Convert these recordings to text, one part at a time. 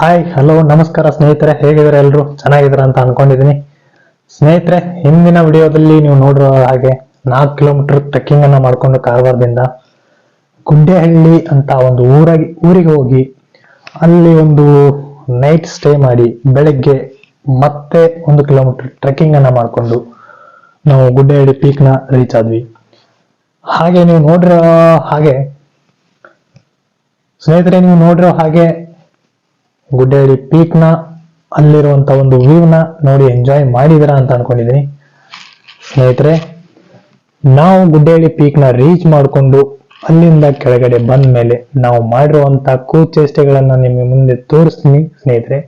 Hi hello ನಮಸ್ಕಾರ ಸ್ನೇಹಿತರೆ, ಹೇಗಿದ್ದಾರೆ? ಎಲ್ಲರೂ ಚೆನ್ನಾಗಿದ್ದಾರೆ ಅಂತ ಅನ್ಕೊಂಡಿದ್ದೀನಿ. ಸ್ನೇಹಿತರೆ, ಹಿಂದಿನ ವಿಡಿಯೋದಲ್ಲಿ ನೀವು ನೋಡಿರೋ ಹಾಗೆ 4 ಕಿಲೋಮೀಟರ್ ಟ್ರೆಕ್ಕಿಂಗ್ ಅನ್ನ ಮಾಡ್ಕೊಂಡು ಕಾರವಾರದಿಂದ ಗುಡ್ಡೇಹಳ್ಳಿ ಅಂತ ಒಂದು ಊರಿಗೆ ಹೋಗಿ ಅಲ್ಲಿ ಒಂದು ನೈಟ್ ಸ್ಟೇ ಮಾಡಿ ಬೆಳಗ್ಗೆ ಮತ್ತೆ 1 ಕಿಲೋಮೀಟರ್ ಟ್ರೆಕ್ಕಿಂಗ್ ಅನ್ನ ಮಾಡ್ಕೊಂಡು ನಾವು ಗುಡ್ಡೇಹಳ್ಳಿ ಪೀಕ್ ನ ರೀಚ್ ಆದ್ವಿ. ಹಾಗೆ ನೀವು ನೋಡಿರೋ ಹಾಗೆ ಸ್ನೇಹಿತರೆ, ನೀವು ನೋಡಿರೋ ಹಾಗೆ ಗುಡ್ಡೇಹಳ್ಳಿ ಪೀಕ್ ನ ಅಲ್ಲಿರುವಂತ ಒಂದು ವ್ಯೂ ನ ನೋಡಿ ಎಂಜಾಯ್ ಮಾಡಿದಿರಾ ಅಂತ ಅನ್ಕೊಂಡಿದೀನಿ. ಸ್ನೇಹಿತರೆ, ನಾವು ಗುಡ್ಡೇಹಳ್ಳಿ ಪೀಕ್ ನ ರೀಚ್ ಮಾಡಿಕೊಂಡು ಅಲ್ಲಿಂದ ಕೆಳಗಡೆ ಬಂದ ಮೇಲೆ ನಾವು ಮಾಡಿರುವಂತ ಕೂಚೇಷ್ಟೆಗಳನ್ನ ನಿಮ್ಮ ಮುಂದೆ ತೋರಿಸ್ತೀನಿ ಸ್ನೇಹಿತರೆ.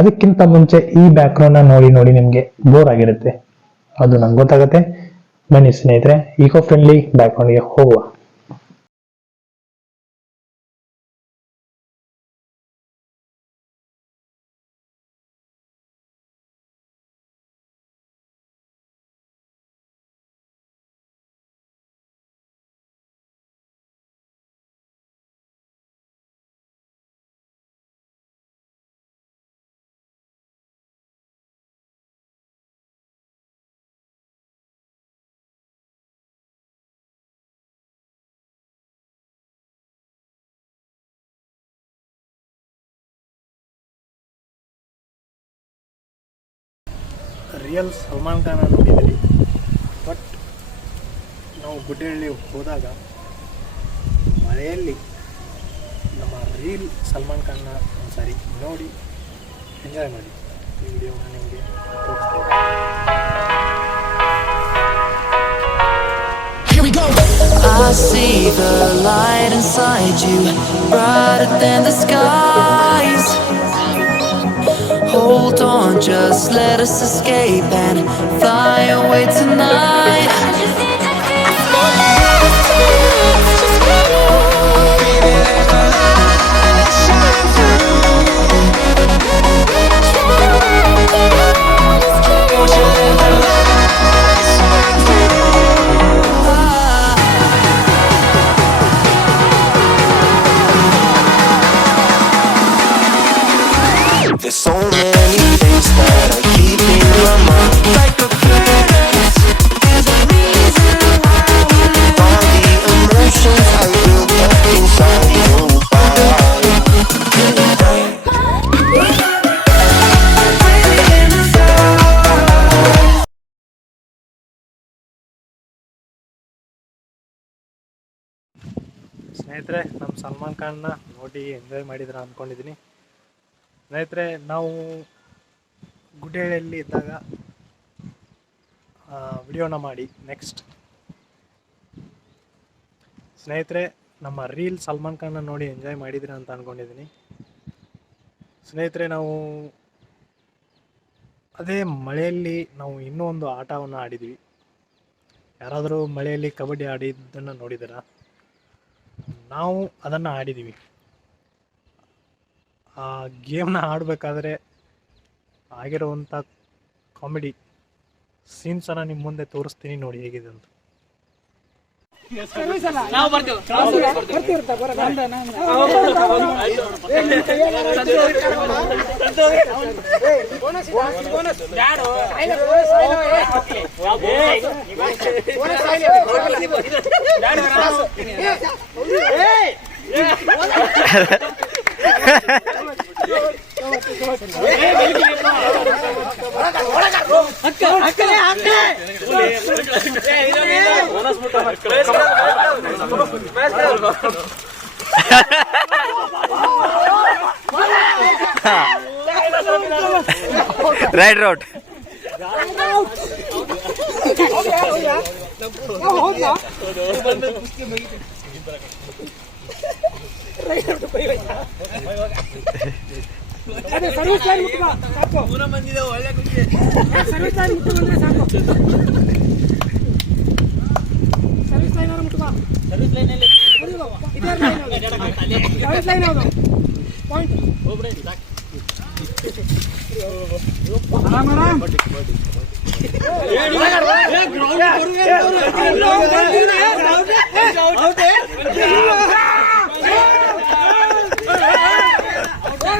ಅದಕ್ಕಿಂತ ಮುಂಚೆ ಈ ಬ್ಯಾಕ್ ಗ್ರೌಂಡ್ ನ ನೋಡಿ ನಿಮ್ಗೆ ಬೋರ್ ಆಗಿರುತ್ತೆ, ಅದು ನಂಗೆ ಗೊತ್ತಾಗತ್ತೆ. ಬನ್ನಿ ಸ್ನೇಹಿತರೆ, ಈಕೋ ಫ್ರೆಂಡ್ಲಿ ಬ್ಯಾಕ್ ಗ್ರೌಂಡ್ ಗೆ ಹೋಗುವ. ರಿಯಲ್ ಸಲ್ಮಾನ್ ಖಾನ್ ನೋಡಿದ್ದೀರಿ, ಬಟ್ ನಾವು ಗುಡ್ಡೇಹಳ್ಳಿ ಹೋದಾಗ ಮಳೆಯಲ್ಲಿ ನಮ್ಮ ರೀಲ್ ಸಲ್ಮಾನ್ ಖಾನ್ನ ಒಂದ್ಸಾರಿ ನೋಡಿ ಎಂಜಾಯ್ ಮಾಡಿ. ಈ ವಿಡಿಯೋನ ನಿಮಗೆ I see the light inside you, brighter than the skies. Hold on, just let us escape and fly away tonight. There's so many things that I keep in my mind, like a parent. There's a reason why we live. All the emotions I built up inside you. ಸ್ನೇಹಿತರೆ, ನಮ್ಮ ಸಲ್ಮಾನ್ ಖಾನ್ನ ನೋಡಿ enjoy ಮಾಡಿದ್ರ ಅಂದ್ಕೊಂಡಿದ್ದೀನಿ. ಸ್ನೇಹಿತರೆ, ನಾವು ಗುಡ್ಡೇಹಳ್ಳಿಯಲ್ಲಿ ಇದ್ದಾಗ ವಿಡಿಯೋನ ಮಾಡಿ ನೆಕ್ಸ್ಟ್ ಸ್ನೇಹಿತರೆ ನಮ್ಮ ರೀಲ್ ಸಲ್ಮಾನ್ ಖಾನ್ನ ನೋಡಿ ಎಂಜಾಯ್ ಮಾಡಿದಿರ ಅಂತ ಅಂದ್ಕೊಂಡಿದ್ದೀನಿ. ಸ್ನೇಹಿತರೆ, ನಾವು ಅದೇ ಮಳೆಯಲ್ಲಿ ನಾವು ಇನ್ನೂ ಒಂದು ಆಟವನ್ನು ಆಡಿದ್ವಿ. ಯಾರಾದರೂ ಮಳೆಯಲ್ಲಿ ಕಬಡ್ಡಿ ಆಡಿದ್ದನ್ನು ನೋಡಿದ್ದೀರಾ? ನಾವು ಅದನ್ನು ಆಡಿದ್ದೀವಿ. ಆ ಗೇಮ್ನ ಆಡಬೇಕಾದ್ರೆ ಆಗಿರುವಂಥ ಕಾಮಿಡಿ ಸೀನ್ಸನ್ನು ನಿಮ್ಮ ಮುಂದೆ ತೋರಿಸ್ತೀನಿ, ನೋಡಿ ಹೇಗಿದೆ ಅಂತ. Right road. ಅದೇ ಸರ್ವಿಸ್ ಲೈನ್ ಮುಟ್ಟ ಸಾಕು. ಪೂರ ಮಂದಿದೆ ಒಳ್ಳೆ ಖುಷಿ. ಸರ್ವಿಸ್ ಲೈನ್ ಮುಟ್ಟ ಬಂದ್ರೆ ಸಾಕು. ಸರ್ವಿಸ್ ಲೈನ್ ಅವರು ಮುಟ್ಟ. ಸರ್ವಿಸ್ ಲೈನ್ ಅಲ್ಲಿ ಇದೇ ಲೈನ್. ಸರ್ವಿಸ್ ಲೈನ್ ಯಾವುದು? ಪಾಯಿಂಟ್. ಹೋಗ್ಬಿಡಿ ಸಾಕು. ಆರಾಮ ಆರಾಮ. ಏ ಗ್ರೌಂಡ್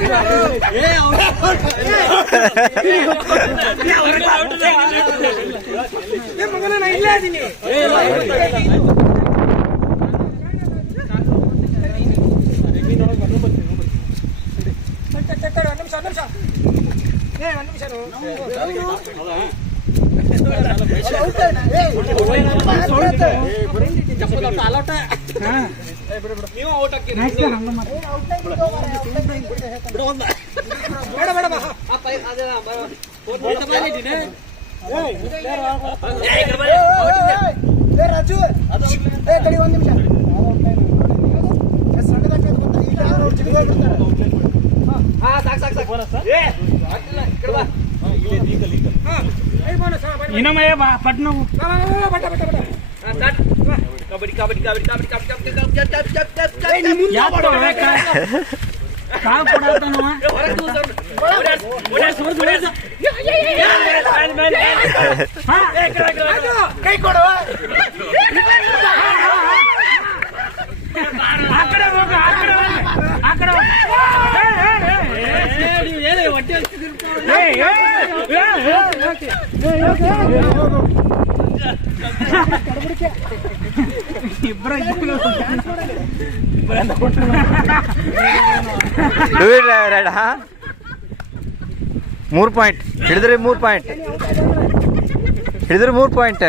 ಬರುವೆ. ಮಗನ ನಾ ಇಲ್ಲೇ ಇದೀನಿ. ರಾಜು ಕಡಿ ಒಂದ್ ನಿಮಿಷ ಇನ್ನೊಮ್ಮೆ ಪಟ್ನ ಕಾಲ್ ಕೊಡತ್ತಾನವ ಕೈ ಕೊಡುವ ಆ ಕಡೆ ಹೋಗ ಆ ಕಡೆ ಆ ಕಡೆ ಹೊಟ್ಟೆ ಇಬ್ಬರ ರೈಡ್ 3 ಪಾಯಿಂಟ್ ಹಿಡಿದ್ರಿ 3 ಪಾಯಿಂಟ್ ಹಿಡಿದ್ರಿ 3 ಪಾಯಿಂಟ್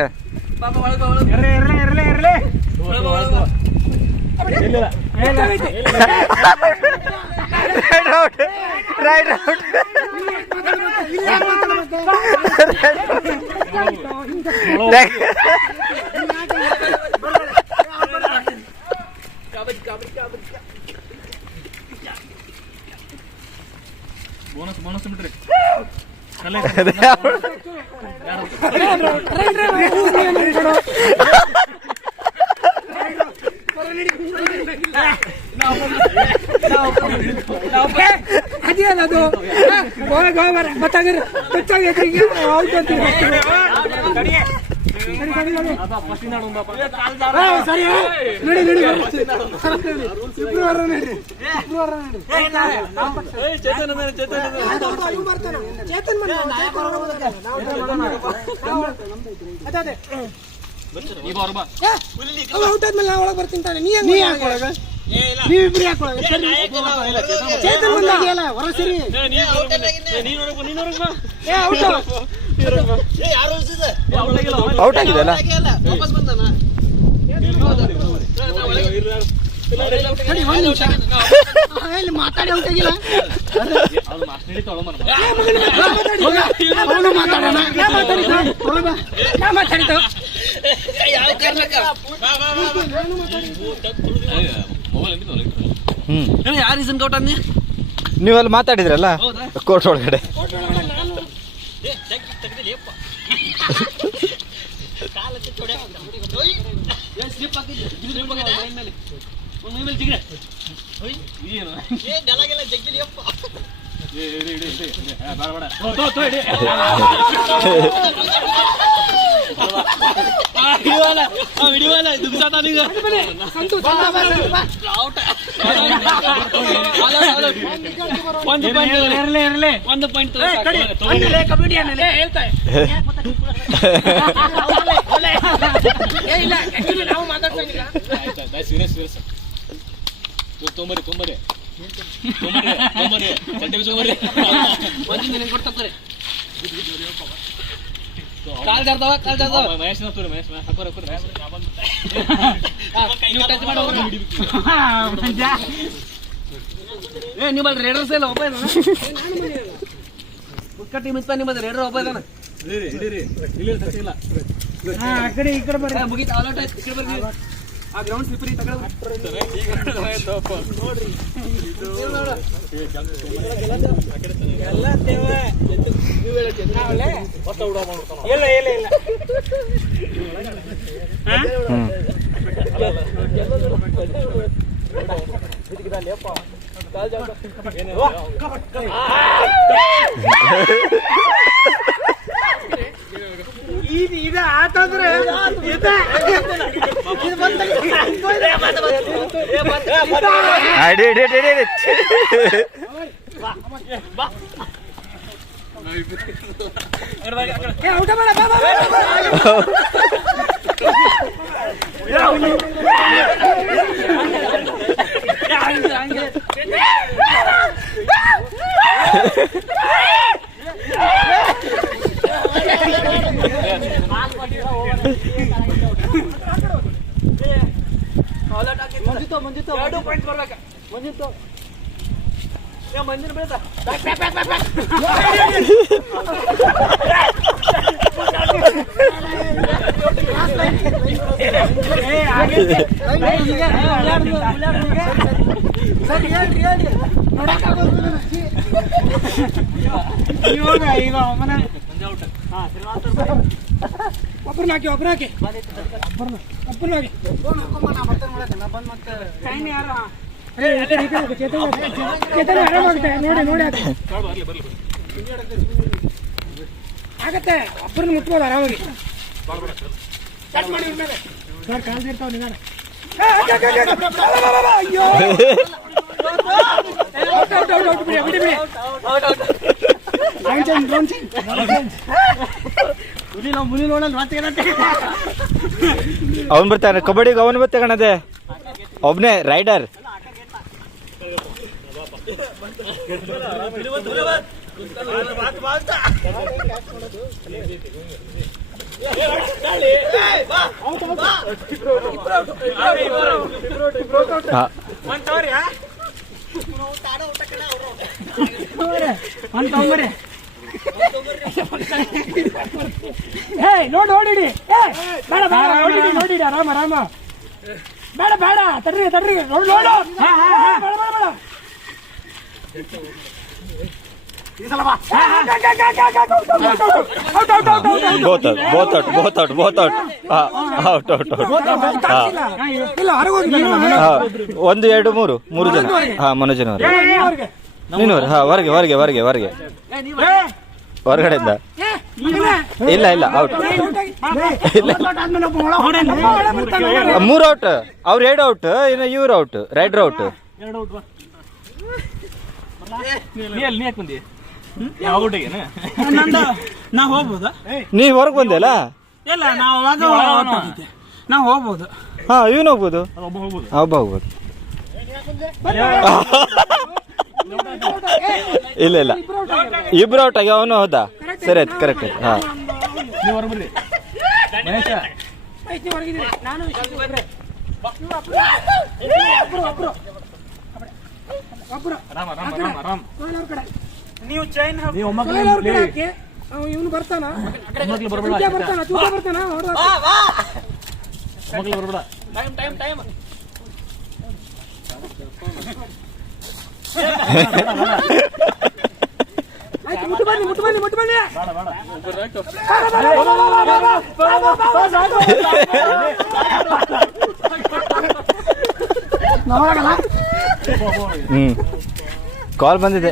ಇರ್ಲಿ ರೈಡ್ ಔಟ್ ಬೋನಸ್ ಬಿಟ್ರಿ ಅದೇನದು ಗೊತ್ತಾಗಿರಿ ಸರಿ ನಡಿ ನಡಿ ಔಟ್ ಆದ್ಮೇಲೆ ನಾ ಒಳಗೆ ಬರ್ತೀನಿ ತಾನೆ. ನೀವಿಬ್ರು ಯಾಕೆ ಚೇತನ್ ಬಂದಾಗಿಯಲ್ಲ ಹೊರ ಸರಿ ಔಟ್ ಆಗಿದೆಲ್ಲ ಮಾತಾಡಿ ಔಟ್ ಆಗಿಲ್ಲ ಮಾತಾಡಿದ್ದು ಯಾರು ರೀಸನ್ ಕೌಟ್ ಅಂದಿ ನೀವೆಲ್ಲ ಮಾತಾಡಿದ್ರಲ್ಲ ಕೋರ್ಟ್ ಒಳಗಡೆ ಒಂದು ಪಾಯಿಂಟ್ ನಾವು ಮಾತಾಡ್ಸಂಗಿಲ್ಲ. ತೊಂಬರಿ ಕಾಲ್ ಜಾರ್ದವ ಮಹೇಶ್ ನಿಮ್ಮಲ್ಲಿ ರೇಡರ್ಸ್ ಎಲ್ಲ ಒಬ್ಬ ಇದ್ದಾನ ಟೀಮ್ ಇತ್ತ ನಿಮ್ಮದು ರೇಡರ್ ಒಬ್ಬ ಇದ್ದಾನ ಆ ಕಡೆ ಈ ಕಡೆ ಬರ್ರಿ. ಮುಗೀತು ಆಲ್ ಔಟ್ ಆಯ್ತು ಈ ಕಡೆ ಬರ್ರಿ ಆ ಗ್ರೌಂಡ್ ಸ್ಲಿಪ್ಪರಿ ಇದು ಆತಂದ್ರೆ ಔಟ ಬೇಡ ಬಾ ಬಾ ಮಂಜಿತ್ತು 2 ಪಾಯಿಂಟ್ ಬರ್ಬೇಕ ಮಂಜಿತ್ತು ಮಂಜಿನ ಬೀಳ್ತಾ ಒಬ್ಬರನ್ನ ಹಾಕಿ ನೋಡಿ ಆಗತ್ತೆ ಒಬ್ಬರನ್ನ ಮುಟ್ಬೋದು ಆರಾಮಾಗಿ ಕಾಲ್ದಿರ್ತಾವ ನಿಧಾನ ಅಯ್ಯೋ ಅವನ್ ಬರ್ತಾನೆ ಕಬಡ್ಡಿಗೆ ಅವನು ಬರ್ತಾ ಕಣದೆ ಒಬ್ನೇ ರೈಡರ್ ನೋಡಿಡಿ ನೋಡಿಡಿ ಆರಾಮ ಬೇಡ ತಡ್ರಿ ನೋಡು ಬೇಡ ಒಂದು ಎರಡು ಮೂರು ಜನ ಮನೋಜನ್ ಅವರು ನೀನವ್ರು ಹೊರಗೆ ಹೊರಗಡೆಯಿಂದ ಇಲ್ಲ ಔಟ್ ಮೂರು ಔಟ್ ಅವ್ರು 2 ಔಟ್ ಇನ್ನು ಇವ್ರು ಔಟ್ ರೈಡರ್ ಔಟ್ ನಾ ಹೋಗ್ಬೋದಾ ನೀವ್ ಹೊರಗೆ ಬಂದಲ್ಲ ಇಲ್ಲ ನಾವು ಹೋಗ್ಬೋದು ಇವನು ಹೋಗ್ಬೋದು ಒಬ್ಬ ಹೋಗ್ಬೋದು ಇಲ್ಲ ಇಬ್ರು ಔಟ್ ಆಗಿ ಅವನು ಹೋದ ಸರಿ ಆಯ್ತು ಕರೆಕ್ಟ್ ನೀವು ಚೈನ್ ಇವನು ಬರ್ತಾನ ಮುಟ್ಟು ಬನ್ನಿ ಕಾಲ್ ಬಂದಿದೆ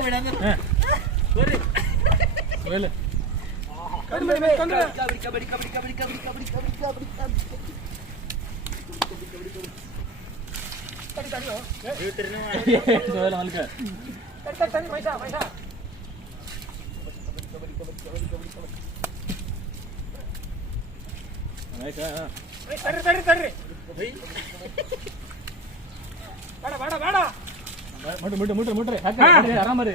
ತಡ್ರಿ ಮುಟ್ರಿ ಆರಾಮರಿ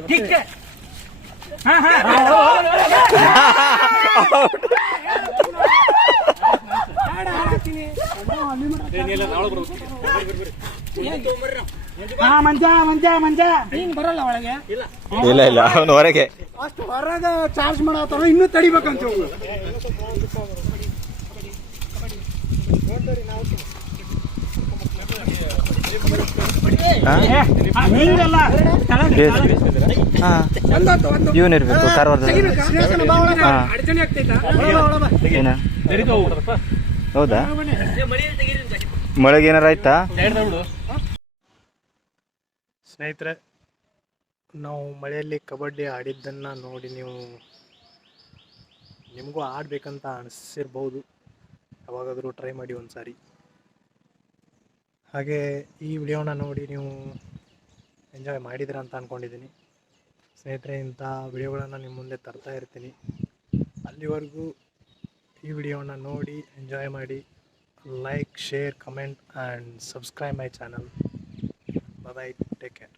ಮಂಜ ನೀನ್ ಬರಲ್ಲ ಒಳಗೆ ಇಲ್ಲ ಅವನು ಹೊರಗೆ ಅಷ್ಟು ಹೊರಗೆ ಚಾರ್ಜ್ ಮಾಡತ್ತಾರ ಇನ್ನೂ ತಡಿಬೇಕಂತ ಇವನಿರ್ಬೇಕು ಕಾರವಾರದಲ್ಲಿ ಏನ ಹೌದಾ ಮಳೆಗೆ ಏನಾರ ಆಯ್ತಾ ಸ್ನೇಹಿತರೆ ನಾವು ಮಳೆಯಲ್ಲಿ ಕಬಡ್ಡಿ ಆಡಿದ್ದನ್ನು ನೋಡಿ ನಿಮಗೂ ಆಡಬೇಕಂತ ಅನಿಸಿರ್ಬೋದು. ಯಾವಾಗಾದರೂ ಟ್ರೈ ಮಾಡಿ ಒಂದು ಸಾರಿ. ಹಾಗೆ ಈ ವಿಡಿಯೋನ ನೋಡಿ ನೀವು ಎಂಜಾಯ್ ಮಾಡಿದ್ದೀರ ಅಂತ ಅಂದ್ಕೊಂಡಿದ್ದೀನಿ. ಸ್ನೇಹಿತರೆ, ಇಂಥ ವಿಡಿಯೋಗಳನ್ನು ನಿಮ್ಮ ಮುಂದೆ ತರ್ತಾ ಇರ್ತೀನಿ. ಅಲ್ಲಿವರೆಗೂ ಈ ವಿಡಿಯೋನ ನೋಡಿ ಎಂಜಾಯ್ ಮಾಡಿ. Like, share, comment and subscribe my channel. Bye, take care.